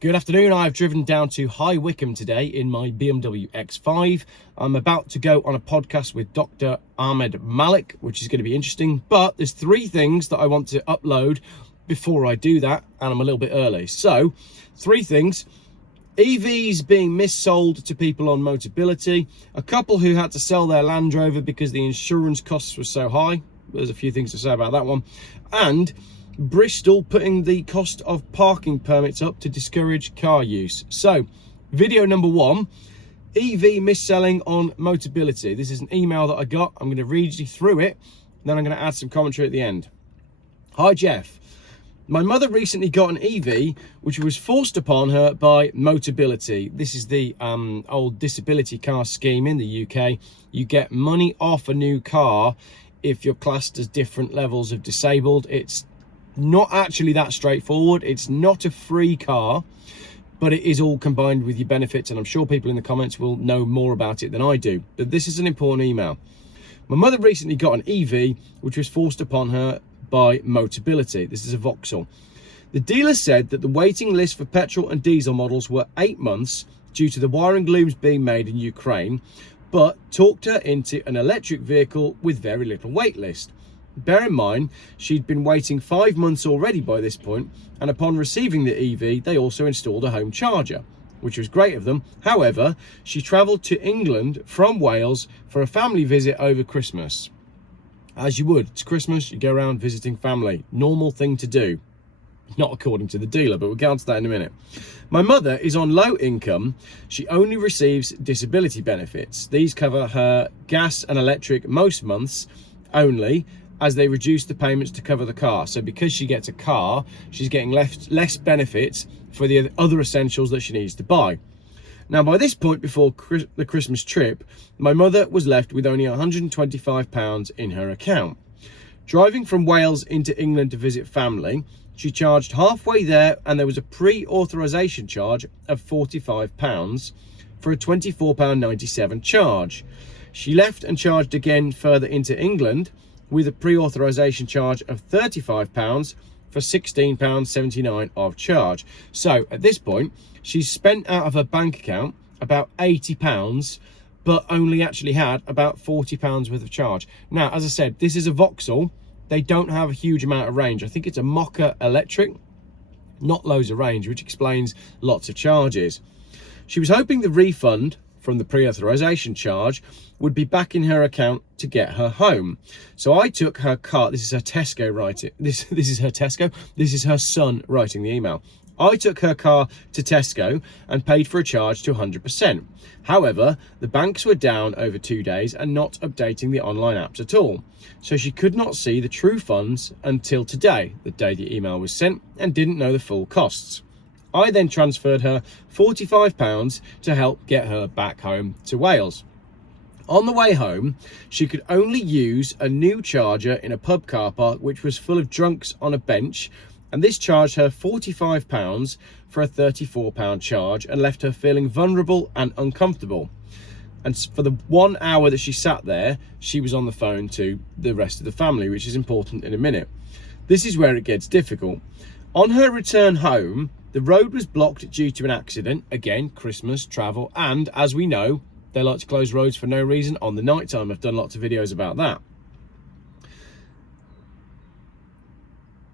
Good afternoon. I've driven down to High Wycombe today in my BMW X5. I'm about to go on a podcast with Dr. Ahmed Malik, which is going to be interesting. But there's three things that I want to upload before I do that, and I'm a little bit early. So, three things. EVs being missold to people on Motability. A couple who had to sell their Land Rover because the insurance costs were so high. There's a few things to say about that one. And Bristol putting the cost of parking permits up to discourage car use. So, video number one, EV misselling on Motability. This is an email that I got. I'm going to read you through it, then I'm going to add some commentary at the end. Hi Geoff. My mother recently got an EV which was forced upon her by Motability. This is the old disability car scheme in the UK. You get money off a new car if you're classed as different levels of disabled. It's not actually that straightforward. It's not a free car, but it is all combined with your benefits, and I'm sure people in the comments will know more about it than I do. But this is an important email. My mother recently got an EV which was forced upon her by Motability. This is a Vauxhall. The dealer said that the waiting list for petrol and diesel models were 8 months due to the wiring looms being made in Ukraine, but talked her into an electric vehicle with very little wait list. Bear in mind, she'd been waiting 5 months already by this point, and upon receiving the EV, they also installed a home charger, which was great of them. However, she travelled to England from Wales for a family visit over Christmas. As you would, it's Christmas, you go around visiting family. Normal thing to do. Not according to the dealer, but we'll get on to that in a minute. My mother is on low income. She only receives disability benefits. These cover her gas and electric most months only, as they reduce the payments to cover the car. So because she gets a car, she's getting less benefits for the other essentials that she needs to buy. Now, by this point before the Christmas trip, my mother was left with only £125 in her account. Driving from Wales into England to visit family, she charged halfway there, and there was a pre-authorisation charge of £45 for a £24.97 charge. She left and charged again further into England with a pre-authorisation charge of £35 for £16.79 of charge. So at this point, she's spent out of her bank account about £80, but only actually had about £40 worth of charge. Now, as I said, this is a Vauxhall. They don't have a huge amount of range. I think it's a Mocha electric, not loads of range, which explains lots of charges. She was hoping the refund from the pre-authorisation charge would be back in her account to get her home. So I took her car. This is her Tesco writing. This is her Tesco. This is her son writing the email. I took her car to Tesco and paid for a charge to 100%. However, the banks were down over 2 days and not updating the online apps at all. So she could not see the true funds until today, the day the email was sent, and didn't know the full costs. I then transferred her £45 to help get her back home to Wales. On the way home, she could only use a new charger in a pub car park which was full of drunks on a bench, and this charged her £45 for a £34 charge and left her feeling vulnerable and uncomfortable. And for the 1 hour that she sat there, she was on the phone to the rest of the family, which is important in a minute. This is where it gets difficult. On her return home, the road was blocked due to an accident. Again, Christmas, travel, and as we know, they like to close roads for no reason on the night time. I've done lots of videos about that.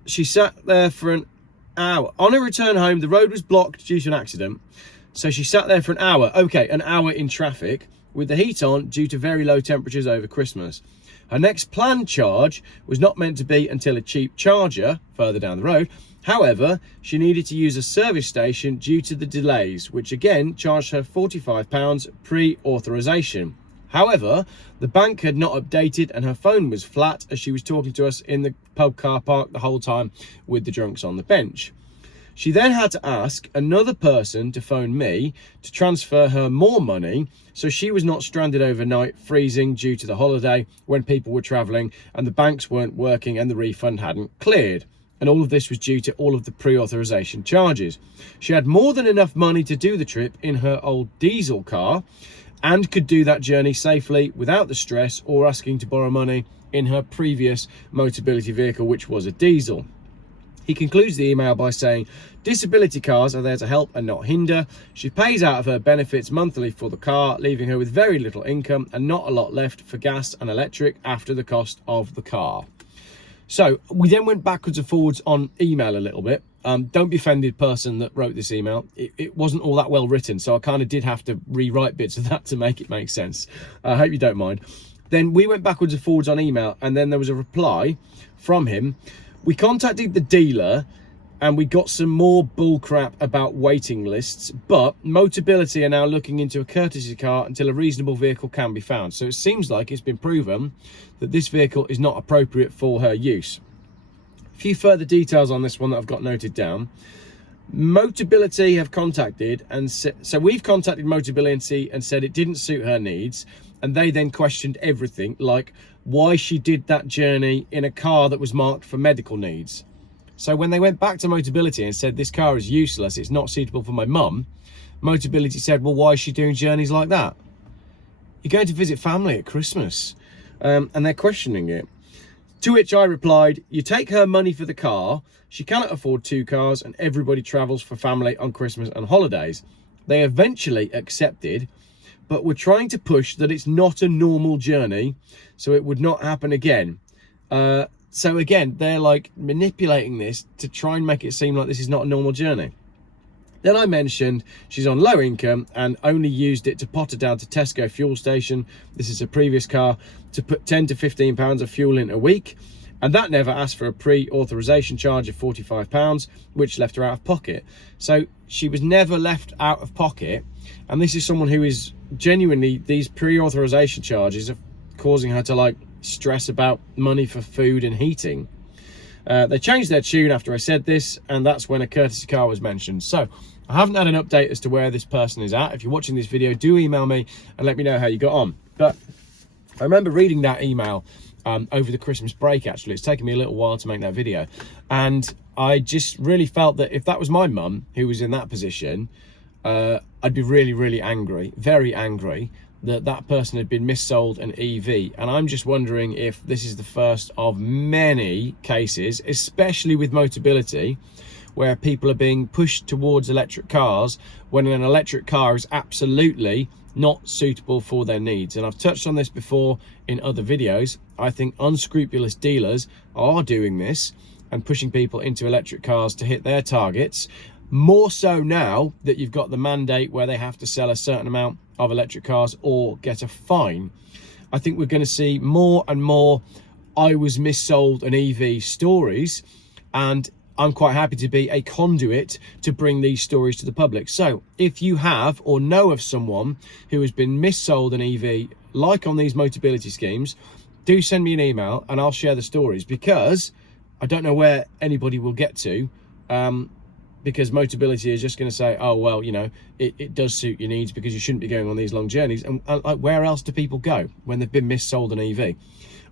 She sat there for an hour. On her return home, the road was blocked due to an accident. So she sat there for an hour. Okay, an hour in traffic with the heat on due to very low temperatures over Christmas. Her next planned charge was not meant to be until a cheap charger further down the road. However, she needed to use a service station due to the delays, which again charged her £45 pre-authorisation. However, the bank had not updated and her phone was flat as she was talking to us in the pub car park the whole time with the drunks on the bench. She then had to ask another person to phone me to transfer her more money so she was not stranded overnight freezing due to the holiday when people were travelling and the banks weren't working and the refund hadn't cleared. And all of this was due to all of the pre-authorisation charges. She had more than enough money to do the trip in her old diesel car and could do that journey safely without the stress or asking to borrow money in her previous Motability vehicle, which was a diesel. He concludes the email by saying, disability cars are there to help and not hinder. She pays out of her benefits monthly for the car, leaving her with very little income and not a lot left for gas and electric after the cost of the car. So we then went backwards and forwards on email a little bit. Don't be offended, person that wrote this email. It wasn't all that well written, so I kind of did have to rewrite bits of that to make it make sense. I hope you don't mind. Then we went backwards and forwards on email, and then there was a reply from him. We contacted the dealer and we got some more bullcrap about waiting lists, but Motability are now looking into a courtesy car until a reasonable vehicle can be found. So it seems like it's been proven that this vehicle is not appropriate for her use. A few further details on this one that I've got noted down. Motability have contacted and so we've contacted Motability and said it didn't suit her needs, and they then questioned everything, like why she did that journey in a car that was marked for medical needs. So when they went back to Motability and said this car is useless, it's not suitable for my mum, Motability said, well, why is she doing journeys like that? You're going to visit family at Christmas, and they're questioning it. To which I replied, you take her money for the car, she cannot afford 2 cars, and everybody travels for family on Christmas and holidays. They eventually accepted, but we're trying to push that it's not a normal journey, so it would not happen again. So again, they're like manipulating this to try and make it seem like this is not a normal journey. Then I mentioned she's on low income and only used it to potter down to Tesco fuel station. This is a previous car, to put 10 to 15 pounds of fuel in a week. And that never asked for a pre-authorization charge of £45, which left her out of pocket. So she was never left out of pocket. And this is someone who is genuinely, these pre-authorization charges are causing her to like stress about money for food and heating. They changed their tune after I said this, and that's when a courtesy car was mentioned. So I haven't had an update as to where this person is at. If you're watching this video, do email me and let me know how you got on. But I remember reading that email over the Christmas break. Actually, it's taken me a little while to make that video, and I just really felt that if that was my mum who was in that position, I'd be really angry, very angry, that that person had been missold an EV. And I'm just wondering if this is the first of many cases, especially with Motability, where people are being pushed towards electric cars when an electric car is absolutely not suitable for their needs. And I've touched on this before in other videos. I think unscrupulous dealers are doing this and pushing people into electric cars to hit their targets, more so now that you've got the mandate where they have to sell a certain amount of electric cars or get a fine. I think we're going to see more and more I was missold an EV stories, and I'm quite happy to be a conduit to bring these stories to the public. So if you have or know of someone who has been missold an EV, like on these Motability schemes, do send me an email and I'll share the stories, because I don't know where anybody will get to, because Motability is just going to say, oh, well, you know, it does suit your needs because you shouldn't be going on these long journeys. And like, where else do people go when they've been missold an EV?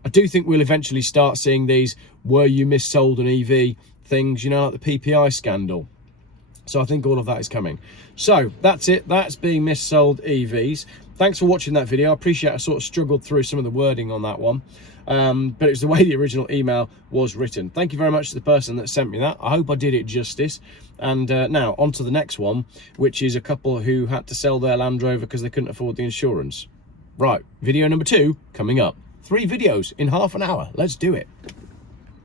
I do think we'll eventually start seeing these, were you missold an EV things, you know, like the PPI scandal. So I think all of that is coming. So that's it. That's being missold EVs. Thanks for watching that video. I appreciate I sort of struggled through some of the wording on that one. But it was the way the original email was written. Thank you very much to the person that sent me that. I hope I did it justice. And now on to the next one, which is a couple who had to sell their Land Rover because they couldn't afford the insurance. Right, video number 2 coming up. 3 videos in half an hour. Let's do it.